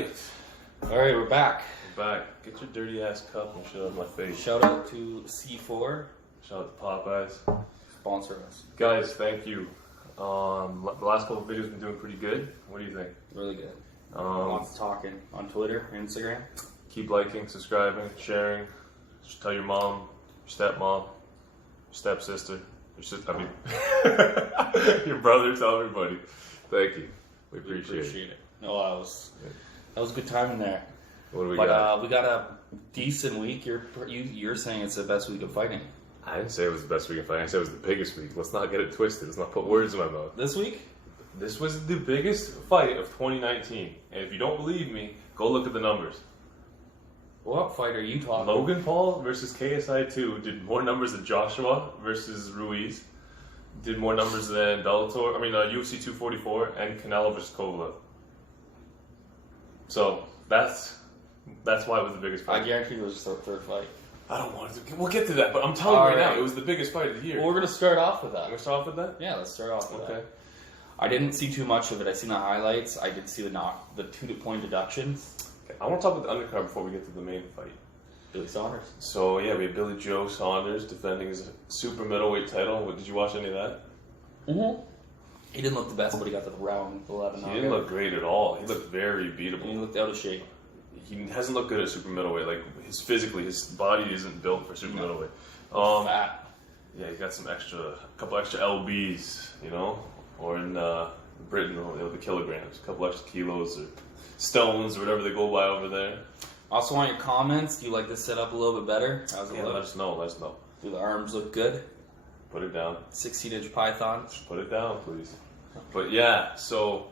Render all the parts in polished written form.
right. All right, we're back. We're back. Get your dirty ass cup and shit out of my face. Shout out to C4. Shout out to Popeyes. Sponsor us. Guys, thank you. The last couple of videos have been doing pretty good. What do you think? Really good. Lots of talking on Twitter, Instagram. Keep liking, subscribing, sharing. Just tell your mom, your stepmom, your stepsister, your brother, tell everybody. Thank you. We appreciate it. No, that was a good time in there. What do we got? We got a decent week. You're saying it's the best week of fighting. I didn't say it was the best week of fighting. I said it was the biggest week. Let's not get it twisted. Let's not put words in my mouth. This week? This was the biggest fight of 2019. And if you don't believe me, go look at the numbers. What fight are you talking? Logan Paul versus KSI 2 did more numbers than Joshua versus Ruiz. Did more numbers than UFC 244 and Canelo versus Kovalev. So that's why it was the biggest fight. I guarantee it was just our third fight. I don't want to. We'll get to that, but I'm telling you right now, it was the biggest fight of the year. Well, we're gonna start off with that. We're gonna start off with that? Yeah, let's start off with that. Okay. I didn't see too much of it. I seen the highlights. I did see the 2-point deductions. Okay. I want to talk about the undercard before we get to the main fight. Billy Saunders. So yeah, we have Billy Joe Saunders defending his super middleweight title. Did you watch any of that? Mm-hmm. He didn't look the best, but he got the round 11. He didn't look great at all. He looked very beatable. He looked out of shape. He hasn't looked good at super middleweight. Like his body isn't built for super middleweight. Fat. Yeah, he's got a couple extra lbs, or in Britain, the kilograms, a couple extra kilos or stones or whatever they go by over there. Also, on your comments, do you like this set up a little bit better? How's it look? Let us know. Do the arms look good? Put it down. 16-inch python. Put it down, please. But yeah, so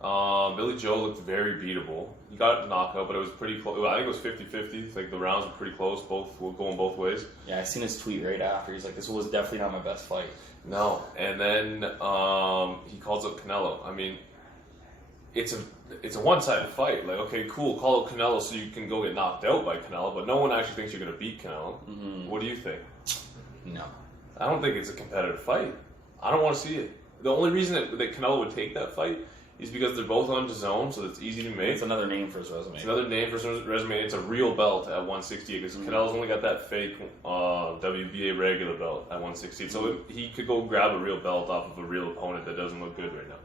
Billy Joe looked very beatable. He got a knockout, but it was pretty close. I think it was 50-50. Like the rounds were pretty close, going both ways. Yeah, I seen his tweet right after. He's like, "This was definitely not my best fight." No, and then he calls up Canelo. I mean, it's a one-sided fight. Like, okay, cool, call up Canelo so you can go get knocked out by Canelo, but no one actually thinks you're gonna beat Canelo. Mm-hmm. What do you think? No, I don't think it's a competitive fight. I don't want to see it. The only reason that Canelo would take that fight is because they're both on DAZN, so it's easy to make. It's another name for his resume. It's a real belt at 168 because Canelo's only got that fake WBA regular belt at 168. So he could go grab a real belt off of a real opponent that doesn't look good right now.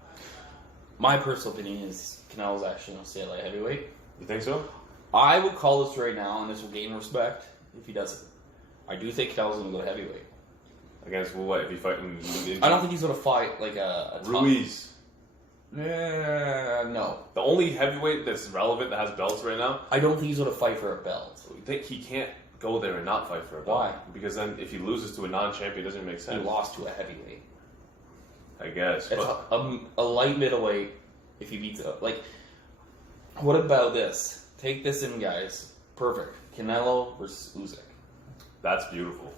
My personal opinion is Canelo's actually going to stay at light heavyweight. You think so? I would call this right now, and this will gain respect if he does it. I do think Canelo's going to go heavyweight. Against what? If he fighting? I don't think he's going to fight like a Ruiz. No. The only heavyweight that's relevant that has belts right now. I don't think he's going to fight for a belt. You think he can't go there and not fight for a belt? Why? Because then if he loses to a non-champion, it doesn't make sense. He lost to a heavyweight. I guess. It's a light middleweight if he beats it. Like, what about this? Take this in, guys. Perfect. Canelo versus Usyk. That's beautiful.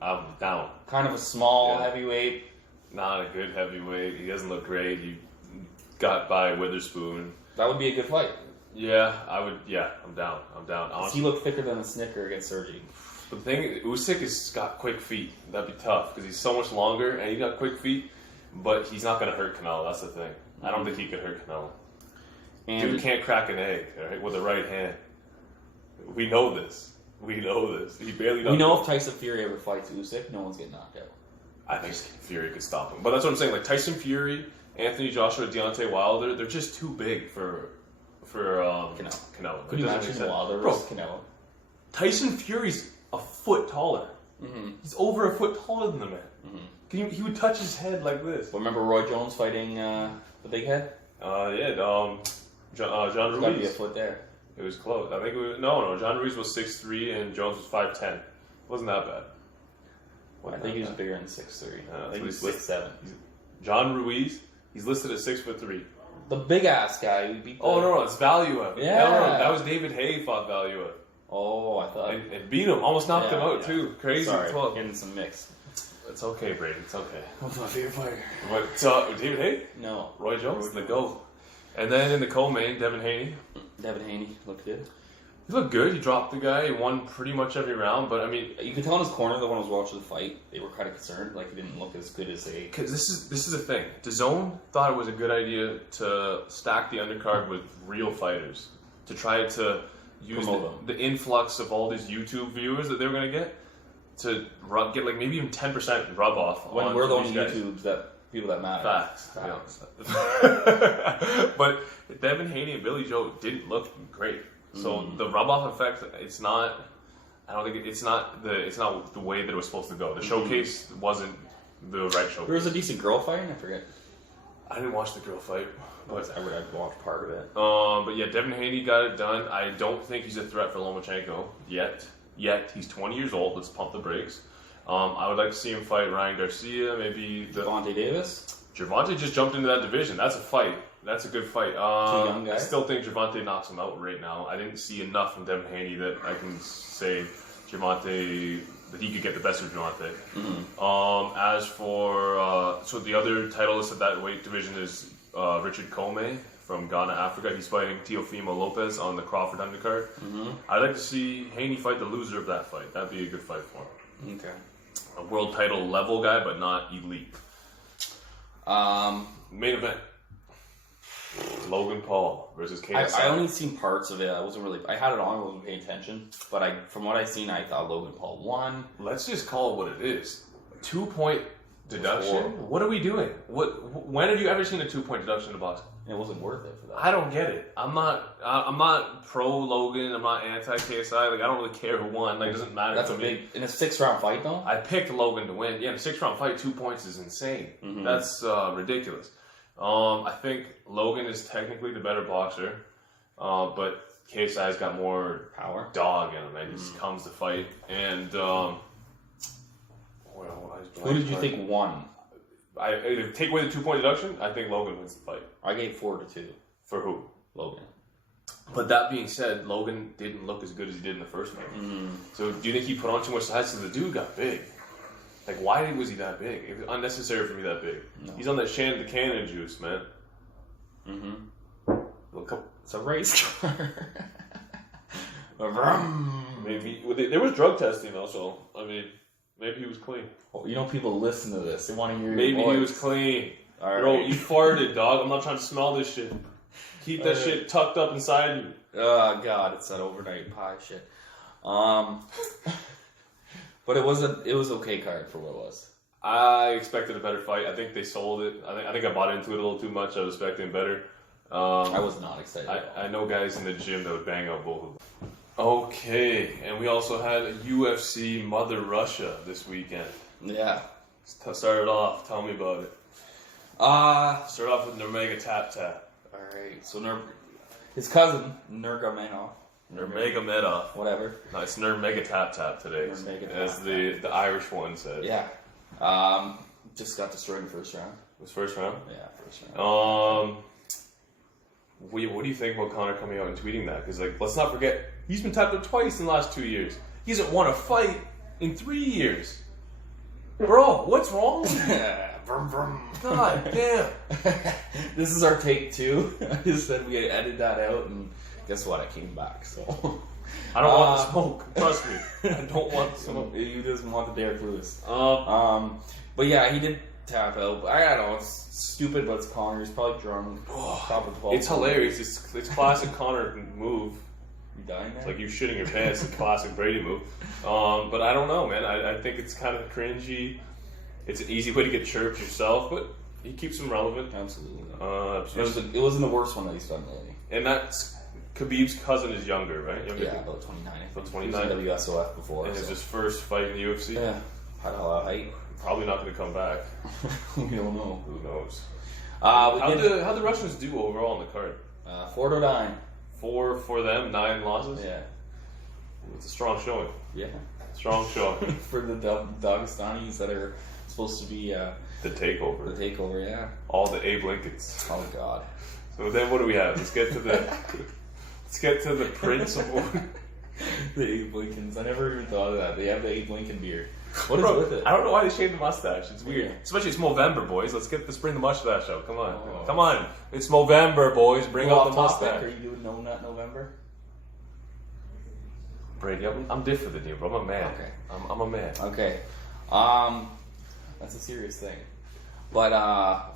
I'm down. Kind of a small heavyweight. Not a good heavyweight. He doesn't look great. He got by Witherspoon. That would be a good fight. Yeah, I would. Yeah, I'm down. Honestly. He looked thicker than a Snicker against Sergey. But the thing, Usyk has got quick feet. That'd be tough because he's so much longer and he got quick feet. But he's not going to hurt Canelo. That's the thing. I don't think he could hurt Canelo. Dude can't crack an egg with the right hand. We know this. He barely does. We know if Tyson Fury ever fights Usyk, no one's getting knocked out. I think Fury could stop him. But that's what I'm saying. Like Tyson Fury, Anthony Joshua, Deontay Wilder, they're just too big for Canelo. Could you imagine Wilder versus Canelo? Tyson Fury's a foot taller. Mm-hmm. He's over a foot taller than the man. Mm-hmm. He would touch his head like this. Remember Roy Jones fighting the big head? John Ruiz. There's got to be a foot there. It was close. I think it was no. John Ruiz was 6'3" and Jones was 5'10". Wasn't that bad. I think he was bigger than 6'3". I think he was 6'7". John Ruiz, he's listed at 6'3". The big ass guy who beat. No, it's Valuev. Yeah, no, that was David Haye fought Valuev. Oh, I thought and beat him, almost knocked him out too. Crazy. Sorry, getting some mix. It's okay, Brady. It's okay. Who's my favorite fighter? But David Haye? No, Roy Jones, the GOAT. And then in the co-main, Devin Haney. Devin Haney looked good. He looked good. He dropped the guy. He won pretty much every round. But I mean, You could tell in his corner that when I was watching the fight, they were kind of concerned. Like, he didn't look as good as they. because this is the thing. DAZN thought it was a good idea to stack the undercard with real fighters to try to use the influx of all these YouTube viewers that they were going to get to get like maybe even 10% rub off. When we're the only YouTubes that people that matter. Facts. But Devin Haney and Billy Joe didn't look great. So the rub off effect, it's not. I don't think it's not the way that it was supposed to go. The showcase wasn't the right showcase. There was a decent girl fight. I forget. I didn't watch the girl fight. But I watched part of it. But yeah, Devin Haney got it done. I don't think he's a threat for Lomachenko yet. He's 20 years old. Let's pump the brakes. I would like to see him fight Ryan Garcia. Maybe Gervonta Davis. Gervonta just jumped into that division. That's a fight. That's a good fight. Two young guys. I still think Gervonta knocks him out right now. I didn't see enough from Devin Haney that I can say Gervonta that he could get the best of Gervonta. As for so the other titleist of that weight division is Richard Comey from Ghana, Africa. He's fighting Teofimo Lopez on the Crawford undercard. I'd like to see Haney fight the loser of that fight. That'd be a good fight for him. Okay. A world title level guy, but not elite. Main event. Logan Paul versus KSI. I only seen parts of it. I had it on. I wasn't paying attention. But from what I seen, I thought Logan Paul won. Let's just call it what it is. 2-point deduction. What are we doing? When have you ever seen a 2-point deduction in boxing? It wasn't worth it for that. I don't get it. I'm not pro Logan. I'm not anti KSI. Like, I don't really care who won. Like, it doesn't matter. That's to a me. big in a 6-round fight though. I picked Logan to win. Yeah, in a 6-round fight, 2 points is insane. That's ridiculous. I think Logan is technically the better boxer, but KSI's got more power, dog in him, and he just comes to fight. And who did you think won? I take away the 2-point deduction. I think Logan wins the fight. I gave 4-2. For who? Logan. But that being said, Logan didn't look as good as he did in the first fight. So do you think he put on too much size? So the dude got big. Like, why was he that big? It was unnecessary for me that big. No. He's on that Shannon the Cannon juice, man. Look up. It's a race car. Maybe there was drug testing though, so I mean, maybe he was clean. You know, people listen to this. They want to hear. Maybe your voice. He was clean. All right. Bro, you farted, dog. I'm not trying to smell this shit. Keep that shit tucked up inside you. Oh God, it's that overnight pie shit. But it was okay card for what it was. I expected a better fight. I think they sold it. I think I bought into it a little too much. I was expecting better. I was not excited. I know guys in the gym that would bang out both of them. Okay, and we also had UFC Mother Russia this weekend. Yeah. Start it off. Tell me about it. Start off with Nurmagomedov Tap Tap. All right. So his cousin Nurmagomedov. Nurmagomedov. Whatever. No, it's Nurmagomedov Tap Tap today, as the Irish one said. Yeah. Just got destroyed in the first round. It was first round? Yeah, first round. What do you think about Conor coming out and tweeting that? Because, like, let's not forget, he's been tapped out twice in the last 2 years. He hasn't won a fight in 3 years. Bro, what's wrong with you? Vroom, vroom. God damn. This is our take 2. I just said we edited that out, and guess what? I came back, so. I don't want the smoke. Trust me. I don't want the smoke. You just want the Derek Lewis. But yeah, he did tap out. I don't know. It's stupid, but it's Conor. He's probably drunk. It's hilarious. It's classic Conor move. You dying there? It's like you shitting your pants. It's a classic Brady move. But I don't know, man. I think it's kind of cringy. It's an easy way to get chirped yourself, but he keeps him relevant. Absolutely. Absolutely. It wasn't the worst one that he's done lately. And that's Khabib's cousin is younger, right? Yeah, about 29. About 29. He was in WSOF before. And it's his first fight in the UFC. Yeah. Had a lot of height. Probably not going to come back. We don't know. Who knows? How'd the Russians do overall on the card? 4-9. 4 for them, 9 losses? Yeah. It's a strong showing. Yeah. Strong showing. For the Dagestanis that are supposed to be the takeover. The takeover, yeah. All the Abe Lincolns. Oh God. So then what do we have? Let's get to the principal. The Abe Lincolns. I never even thought of that. They have the Abe Lincoln beard. What is with it? I don't know why they shaved the mustache. It's weird. Yeah. Especially it's Movember, boys. Let's bring the mustache out. Come on. Oh. Come on. It's Movember, boys. Bring out the mustache. Are you doing No Nut November? Brady, I'm different than you, bro. I'm a man. Okay. I'm a man. Okay. That's a serious thing. But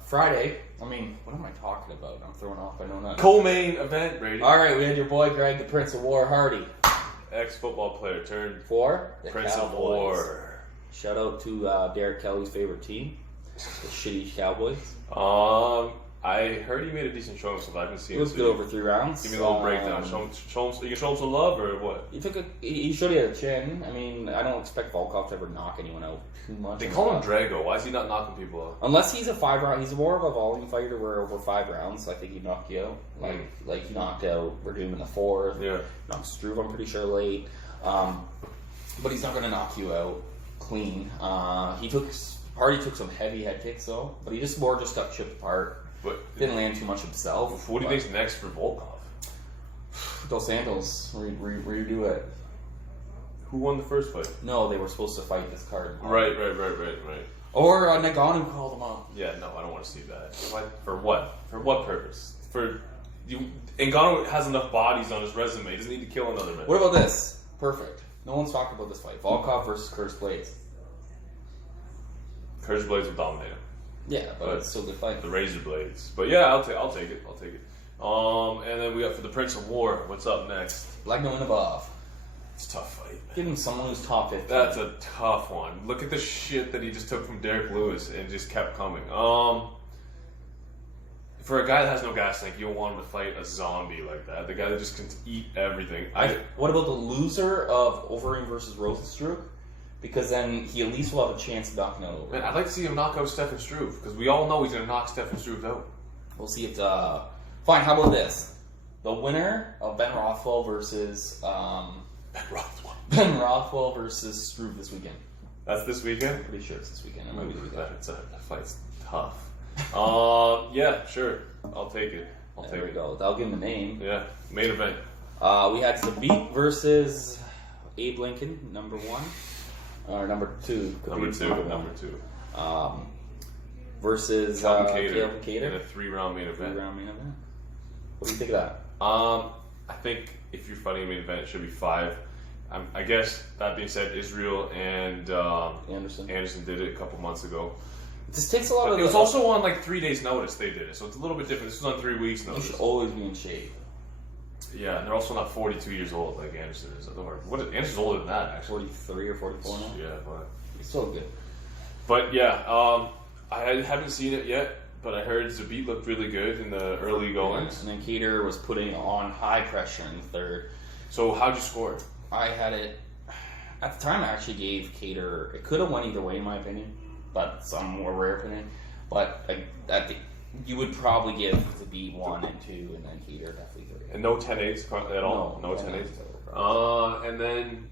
Friday, I mean, what am I talking about? I'm thrown off. I know nothing. Co-main event, Brady. All right, we had your boy Greg, the Prince of War Hardy. Ex-football player turned For the Prince Cowboys. of War. Shout out to Derek Kelly's favorite team, the shitty Cowboys. I heard he made a decent showing, so I haven't seen It was good over 3 rounds. Give me a little breakdown. You can show him some love, or what? He showed he had a chin. I mean, I don't expect Volkov to ever knock anyone out too much. They call him Drago. Why is he not knocking people out? Unless he's a 5-round. He's more of a volume fighter where over 5 rounds, I think he'd knock you out. Like he knocked out Verdum in the 4th. Yeah. Knocked Struve, I'm pretty sure, late. But he's not going to knock you out clean. Hardy took some heavy head kicks, though. But he just got chipped apart. But didn't land too much himself. What do you think's next for Volkov? Dos Santos redo it. Who won the first fight? No, they were supposed to fight this card. Right. Or Nagano called him up. Yeah, no, I don't want to see that. For what? For what purpose? Ngannou has enough bodies on his resume. He doesn't need to kill another man. What about this? Perfect. No one's talking about this fight. Volkov versus Curtis Blades. Curtis Blades will dominate him. Yeah, but it's still a good fight. The Razor Blades. But yeah, I'll take it. And then we got for the Prince of War. What's up next? Lagno and above. It's a tough fight. Give him someone who's top 50. That's a tough one. Look at the shit that he just took from Derek Lewis and just kept coming. For a guy that has no gas tank, you don't want him to fight a zombie like that. The guy that just can eat everything. What about the loser of Overeem versus Rosenstruck? Because then he at least will have a chance of knocking out Overeem. Man, I'd like to see him knock out Stefan Struve, because we all know he's going to knock Stefan Struve out. We'll see if... Fine, how about this? The winner of Ben Rothwell versus... Ben Rothwell versus Struve this weekend. That's this weekend? I'm pretty sure it's this weekend. It might be the weekend. That fight's tough. Yeah, sure. I'll take it. There we go. I'll give him the name. Yeah, main event. We had Zabit versus Abe Lincoln, number 1. Or number 2. Number two. Versus Calvin Cater. In a 3-round main event. What do you think of that? I think if you're fighting a main event, it should be 5. I guess, that being said, Israel and Anderson did it a couple months ago. This takes a lot of... It was also on like 3 days' notice they did it, so it's a little bit different. This was on 3 weeks' notice. You should always be in shape. Yeah, and they're also not 42 years old like Anderson is. Anderson's older than that, actually. 43 or 44 now? Yeah, but... He's still good. But yeah, I haven't seen it yet, but I heard Zabit looked really good in the early goings. And then Cater was putting on high pressure in the 3rd. So how'd you score it? I had it... At the time, I actually gave Cater... It could have went either way, in my opinion. But some more rare opinion. But I think you would probably give Zabit 1 and 2, and then Cater definitely 3. And no 10-8s at all? No 10-8s? And then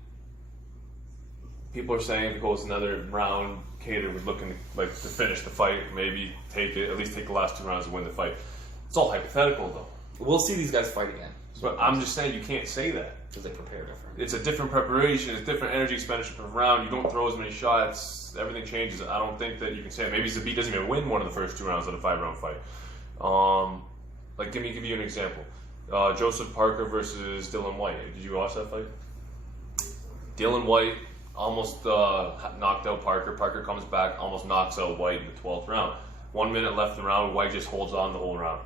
people are saying if it goes another round, Cater was looking to finish the fight, maybe at least take the last 2 rounds and win the fight. It's all hypothetical, though. We'll see these guys fight again. But I'm just saying you can't say that. Because they prepare different. It's a different preparation. It's different energy expenditure per round. You don't throw as many shots. Everything changes. I don't think that you can say it. Maybe Zabit doesn't even win one of the first 2 rounds of a 5-round fight. Give you an example. Joseph Parker versus Dylan White. Did you watch that fight? Dylan White almost knocked out Parker. Parker comes back, almost knocks out White in the 12th round. 1 minute left in the round. White just holds on the whole round.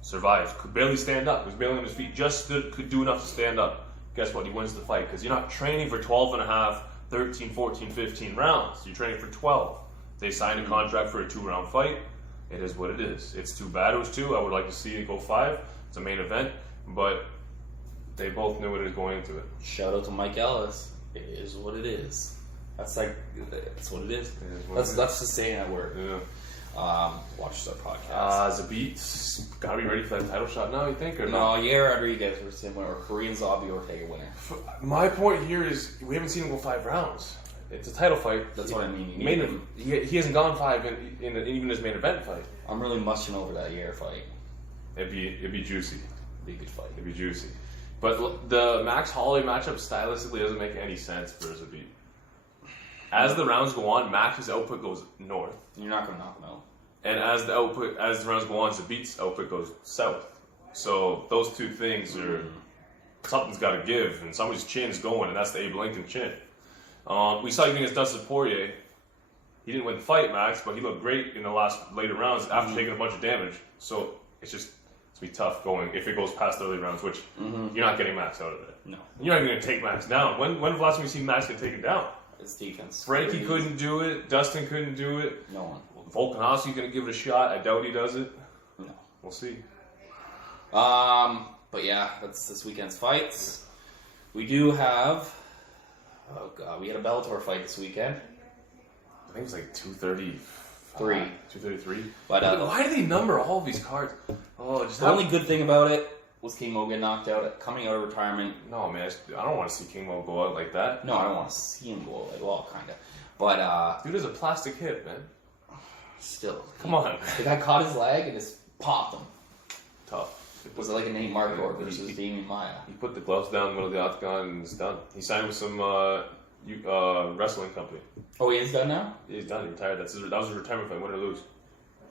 Survives. Could barely stand up. Was barely on his feet. Could do enough to stand up. Guess what? He wins the fight because you're not training for 12 and a half, 13, 14, 15 rounds. You're training for 12. They signed a contract for a 2-round fight. It is what it is. It's too bad it was 2. I would like to see it go 5. It's a main event, but they both knew what it was going into it. Shout out to Mike Ellis. It is what it is. That's what it is. That's the saying at work. Yeah. Watch our podcast. Zabit's gotta be ready for that title shot now, you think? Or no, Yair Rodriguez versus him, or Korean Zombie Ortega winner. My point here is we haven't seen him go 5 rounds. It's a title fight. That's what I mean. He hasn't gone 5 in even his main event fight. I'm really mushing over that Yair fight. It'd be juicy. It'd be a good fight. It'd be juicy. But the Max Holloway matchup stylistically doesn't make any sense for Zabit. As the rounds go on, Max's output goes north. You're not going to knock him out. And as the rounds go on, Zabit's output goes south. So those two things are something's got to give, and somebody's chin's going, and that's the Abe Lincoln chin. We saw you against Dustin Poirier. He didn't win the fight, Max, but he looked great in the later rounds after taking a bunch of damage. So it's going to be tough going if it goes past the early rounds, which you're not getting Max out of it. No. You're not going to take Max down. When was the last time you seen Max get taken down? His defense. Frankie couldn't do it. Dustin couldn't do it. No one. Volkanovski's going to give it a shot. I doubt he does it. No. We'll see. But yeah, that's this weekend's fights. We do have... Oh, God. We had a Bellator fight this weekend. I think it was like 233. 233. But why do they number all of these cards? Oh, just the only good thing about it was King Mo get knocked out coming out of retirement. No, man, I don't want to see King Mo go out like that. No, I don't want to see him go out like, well, kind of. But dude is a plastic hip, man. Still, come on. The guy caught his leg and just popped him. Tough. Was it like a Nate Marquardt versus Damian Maia? He put the gloves down in the middle of the octagon and it's done. He signed with some wrestling company. Oh, he is done now? He's done. He retired. That was his retirement fight. Win or lose.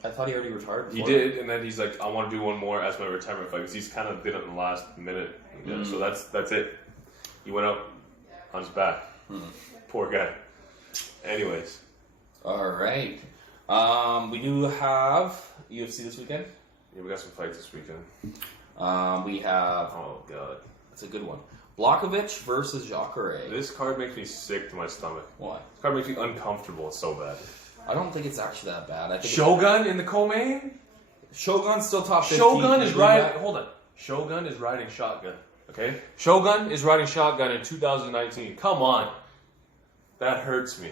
I thought he already retired before. He did, and then he's like, I want to do one more as my retirement fight because he's kind of did it in the last minute. Yeah, so that's it. He went out on his back. Poor guy. Anyways. All right. We do have UFC this weekend. Yeah, we got some fights this weekend. We have... Oh, God. That's a good one. Blachowicz versus Jacare. This card makes me sick to my stomach. Why? This card makes me uncomfortable. It's so bad. I don't think it's actually that bad. I think Shogun in the co-main? Shogun's still top 15. Shogun is riding... Hold on. Shogun is riding shotgun. Okay? Shogun is riding shotgun in 2019. Come on. That hurts me.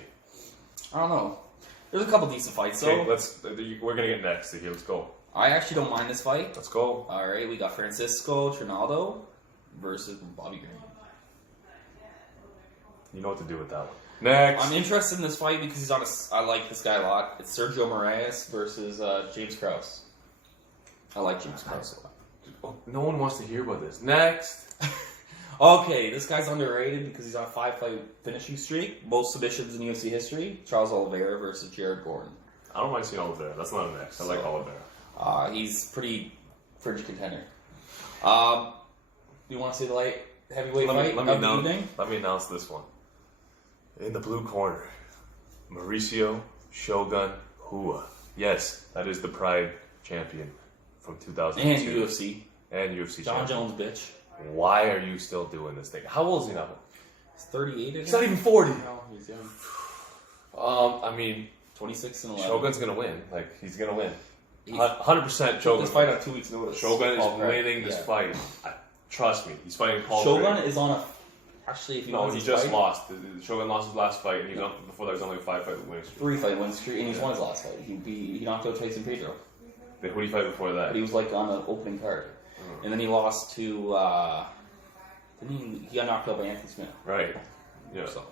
I don't know. There's a couple decent fights, though. Okay, we're going to get next. Here, let's go. I actually don't mind this fight. Let's go. All right, we got Francisco Trinaldo versus Bobby Green. You know what to do with that one. Next. I'm interested in this fight because I like this guy a lot. It's Sergio Moraes versus James Krause. I like James Krause a lot. No one wants to hear about this. Next. Okay, this guy's underrated because he's on a 5-fight finishing streak. Most submissions in UFC history. Charles Oliveira versus Jared Gordon. I don't mind seeing Oliveira. That's not a next. I like Oliveira. He's pretty fringe contender. You want to see the heavyweight fight of the evening? Let me announce this one. In the blue corner, Mauricio Shogun Rua. Yes, that is the Pride champion from 2002. And UFC. And UFC John champion. Jones, bitch. Why are you still doing this thing? How old is he now? He's 38. He's not even 40. No, he's young. I mean, 26 and 11. Shogun's gonna win. Like, he's gonna win. 100% Shogun. This fight on 2 weeks' notice. Shogun is winning this fight. Trust me, he's fighting Paul. Shogun is on a. Actually, if he he just lost. Shogun lost his last fight, and before that was only a 5-fight winning streak. 3-fight win streak, and he's won his last fight. He knocked out Tyson Pedro. Who did he fight before that? But he was like on the opening card, and then he lost to. He got knocked out by Anthony Smith. Right. Yeah. So,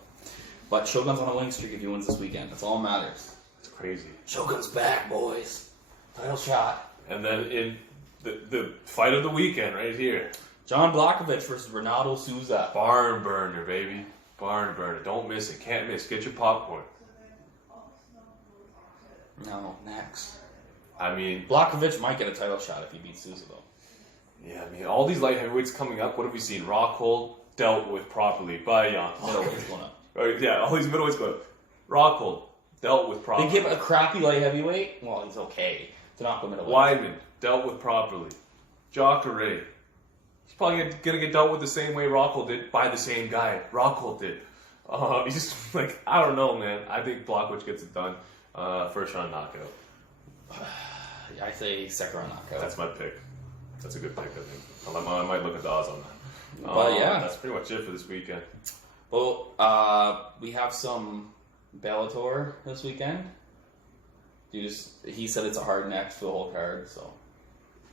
but Shogun's on a winning streak if he wins this weekend. That's all that matters. It's crazy. Shogun's back, boys. Title shot. And then in the fight of the weekend, right here. John Blachowicz versus Ronaldo Souza. Barn burner, baby. Barn burner. Don't miss it. Can't miss. Get your popcorn. No, next. I mean... Blachowicz might get a title shot if he beats Souza, though. Yeah, I mean, all these light heavyweights coming up, what have we seen? Rockhold dealt with properly by Middleweights going up. Right, yeah, all these middleweights going up. Rockhold dealt with properly. They give a crappy light heavyweight? Well, he's okay to knock the middleweight. Weidman dealt with properly. Jacare. He's probably going to get dealt with the same way Rockhold did by the same guy. Rockhold did. He's just like, I don't know, man. I think Blachowicz gets it done. First round knockout. I say second round knockout. That's my pick. That's a good pick, I think. I might look at the odds on that. But yeah. That's pretty much it for this weekend. Well, we have some Bellator this weekend. He said it's a hard next for the whole card, so.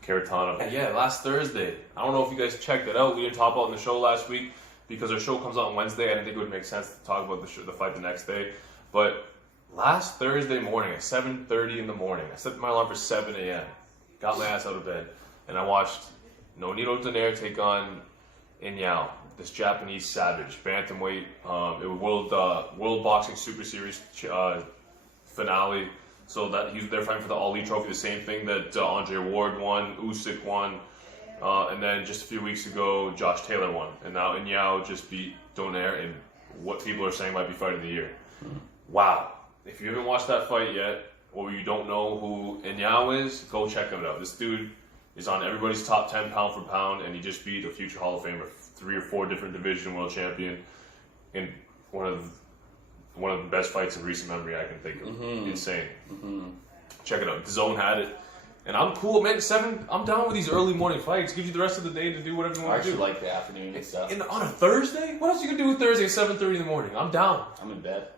Karatanov. Yeah, last Thursday. I don't know if you guys checked it out. We didn't talk about it in the show last week because our show comes out on Wednesday. I didn't think it would make sense to talk about the fight the next day. But last Thursday morning at 7:30 in the morning, I set my alarm for 7 a.m. Got my ass out of bed. And I watched Nonito Donaire take on Inoue, this Japanese savage, bantamweight. It was World Boxing Super Series finale. So that they're fighting for the Ali Trophy, the same thing that Andre Ward won, Usyk won, And then just a few weeks ago, Josh Taylor won. And now Inoue just beat Donaire in what people are saying might be fight of the year. Wow. If you haven't watched that fight yet, or you don't know who Inoue is, go check it out. This dude is on everybody's top 10 pound for pound, and he just beat a future Hall of Famer, 3 or 4 different division world champion, in one of the best fights in recent memory I can think of. Insane. Check it out. The Zone had it. And I'm cool, man. I'm down with these early morning fights. Gives you the rest of the day to do whatever you want to do. I actually like the afternoon and stuff. On a Thursday? What else you can do with Thursday at 7:30 in the morning? I'm down. I'm in bed.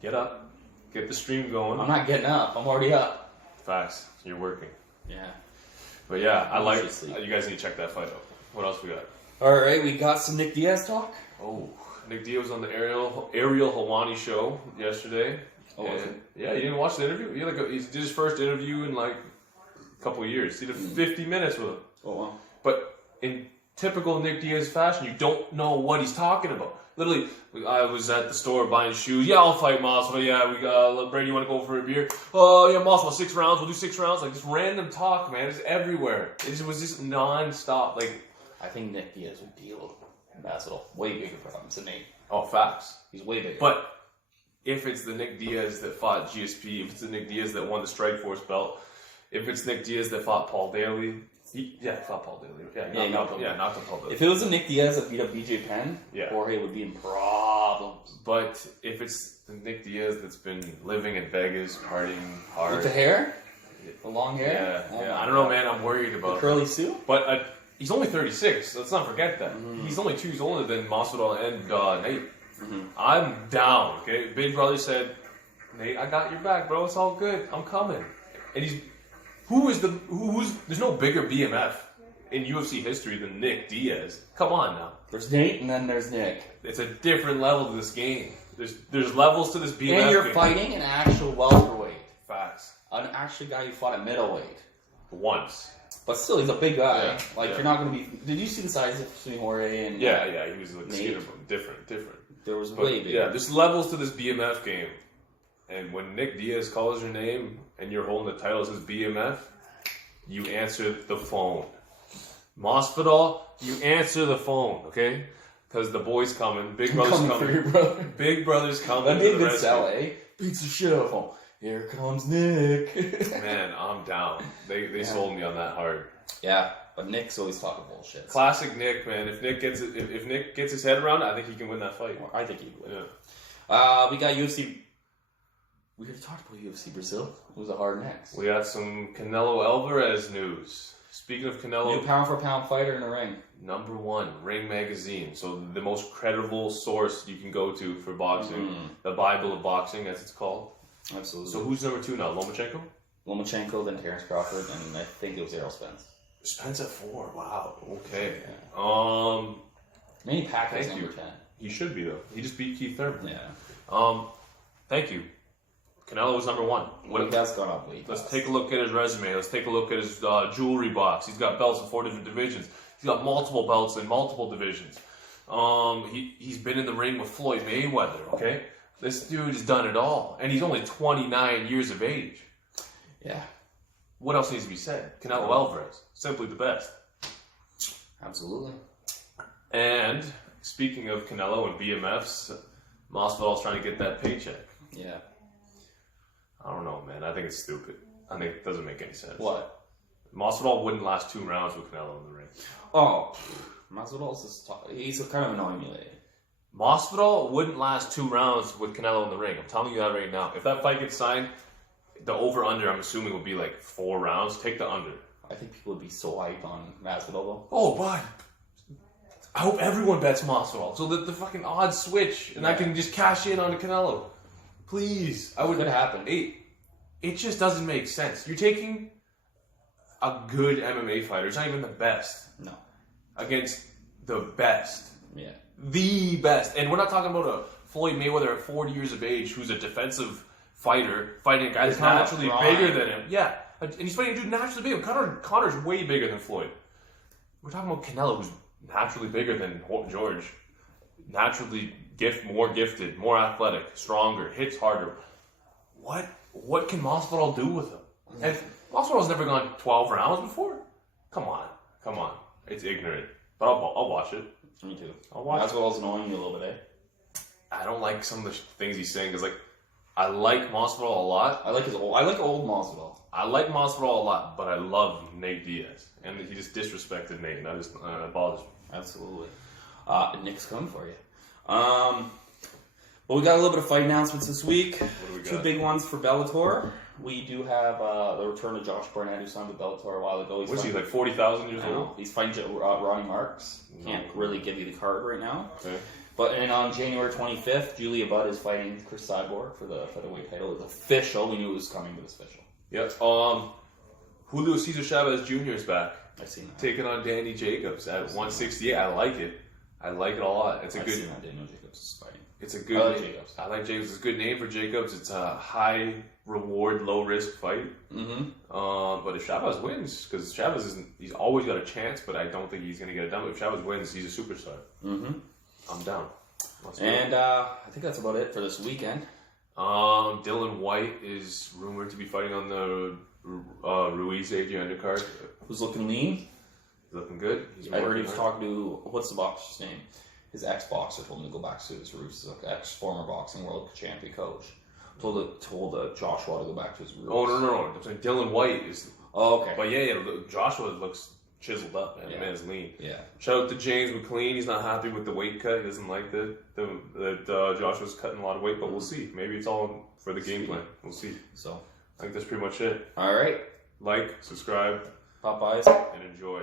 Get up. Get the stream going. I'm not getting up. I'm already up. Facts. You're working. Yeah. But yeah, I like it. You guys need to check that fight out. What else we got? All right, we got some Nick Diaz talk. Oh, Nick Diaz was on the Ariel Helwani show yesterday. Oh, was it? Yeah, you didn't watch the interview? He did his first interview in like a couple of years. He did 50 minutes with him. Oh, wow. But in typical Nick Diaz fashion, you don't know what he's talking about. Literally, I was at the store buying shoes. Yeah, I'll fight Masvidal. Yeah, we got Brady. You want to go for a beer? Oh, yeah, Masvidal, 6 rounds. We'll do 6 rounds. Like this random talk, man. It's everywhere. It was just non-stop. Like, I think Nick Diaz would deal Masvidal. Way bigger problems than me. Oh, facts. He's way bigger. But if it's the Nick Diaz that fought GSP, if it's the Nick Diaz that won the Strikeforce belt, if it's Nick Diaz that fought Paul Daly, he fought Paul Daly. Knocked him Paul Daly. If it was a Nick Diaz that beat up BJ Penn, yeah, Jorge would be in problems. But if it's the Nick Diaz that's been living in Vegas, partying hard with the hair, the long hair, I don't know, man. I'm worried about the curly suit. But he's only 36. Let's not forget that. He's only 2 years older than Masvidal and Nate. I'm down. Okay, Big Brother said, Nate, I got your back, bro. It's all good. I'm coming. And there's no bigger BMF in UFC history than Nick Diaz. Come on now. There's Nate and then there's Nick. It's a different level to this game. There's levels to this BMF. And you're game. fighting an actual welterweight. Facts. An actual guy who fought at middleweight. Once. But still, he's a big guy. Yeah, You're not going to be... Did you see the size between Jorge and... Yeah, he was like skinner, different. There was way bigger. Yeah, there's levels to this BMF game. And when Nick Diaz calls your name and you're holding the title as his BMF, you answer the phone. Masvidal, you answer the phone, okay? Because the boy's coming. Big Brother's coming. For your brother. Big Brother's coming. That made a good sell, eh? Beats the shit out of him. Here comes Nick. Man, I'm down. They sold me on that hard. Yeah, but Nick's always talking bullshit. Classic Nick, man. If Nick gets his head around it, I think he can win that fight. I think he would. Yeah. We got UFC. We already talked about UFC Brazil. Who's a hard next? We got some Canelo Alvarez news. Speaking of Canelo, new pound for pound fighter in the ring. Number 1, Ring Magazine. So the most credible source you can go to for boxing. The Bible of boxing, as it's called. Absolutely. So who's number 2 now? Lomachenko, then Terrence Crawford, and I think it was Errol Spence. Spence at 4. Wow. Okay. Yeah. Manny Pacquiao's number 10. He should be though. He just beat Keith Thurman. Yeah. Thank you. Canelo was number 1. That's gone up weight. Let's take a look at his resume. Let's take a look at his jewelry box. He's got belts in 4 different divisions. He's got multiple belts in multiple divisions. He's been in the ring with Floyd Mayweather. Okay. This dude has done it all, and he's only 29 years of age. Yeah. What else needs to be said? Canelo Alvarez, simply the best. Absolutely. And speaking of Canelo and BMFs, Masvidal's trying to get that paycheck. Yeah. I don't know, man. I think it's stupid. I think it doesn't make any sense. What? Masvidal wouldn't last 2 rounds with Canelo in the ring. Oh, Masvidal's just he's kind of annoying me lately. Masvidal wouldn't last 2 rounds with Canelo in the ring. I'm telling you that right now. If that fight gets signed, the over-under, I'm assuming, would be like 4 rounds. Take the under. I think people would be so hyped on Masvidal, though. Oh, but I hope everyone bets Masvidal so that the fucking odds switch and I can just cash in on the Canelo. Please. Could happen. It just doesn't make sense. You're taking a good MMA fighter. It's not even the best. No. Against the best. Yeah. The best. And we're not talking about a Floyd Mayweather at 40 years of age who's a defensive fighter fighting a guy that's naturally bigger than him. Yeah. And he's fighting a dude naturally bigger. Connor's way bigger than Floyd. We're talking about Canelo, who's naturally bigger than George. Naturally more gifted, more athletic, stronger, hits harder. What can Masvidal do with him? And Masvidal's never gone 12 rounds before. Come on. Come on. It's ignorant. But I'll watch it. Me too. I'll watch as well as annoying you a little bit, eh? I don't like some of the things he's saying, because, like, I like Masvidal a lot. I like old Masvidal. I like Masvidal a lot, but I love Nate Diaz. And he just disrespected Nate, and it bothers me. Absolutely. Nick's coming for you. But we got a little bit of fight announcements this week. What do we got? 2 big ones for Bellator. We do have the return of Josh Barnett, who signed with Bellator a while ago. What's he, like 40,000 years old? He's fighting Ronnie Marks. Can't really give you the card right now. Okay. But and on January 25th, Julia Budd is fighting Chris Cyborg for the featherweight title. It's official. We knew it was coming, but it's official. Yep. Julio Cesar Chavez Jr. is back. I've seen that. Taking on Danny Jacobs at 168. I like it. I like it a lot. It's a I've good. seen that Daniel Jacobs is fighting. It's a good. I like name. Jacobs. I like Jacobs. It's a good name for Jacobs. It's a high reward, low risk fight. Mm-hmm. But if Chavez wins, because Chavez isn't, he's always got a chance, but I don't think he's going to get it done. But if Chavez wins, he's a superstar. Mm-hmm. I'm down. And I think that's about it for this weekend. Dylan White is rumored to be fighting on the Ruiz Adrian undercard. Who's looking lean? He's looking good. I heard he was talking to, what's the boxer's name? His ex-boxer told him to go back to his roots. His ex-former boxing world champion coach told Joshua to go back to his roots. Oh, no. I'm saying Dylan White is... Oh, okay. But yeah, Joshua looks chiseled up, man. Yeah. The man's lean. Yeah. Shout out to James McLean. He's not happy with the weight cut. He doesn't like that Joshua's cutting a lot of weight, but we'll see. Maybe it's all for the game plan. We'll see. So, I think that's pretty much it. all right. Like, subscribe, Popeyes. and enjoy.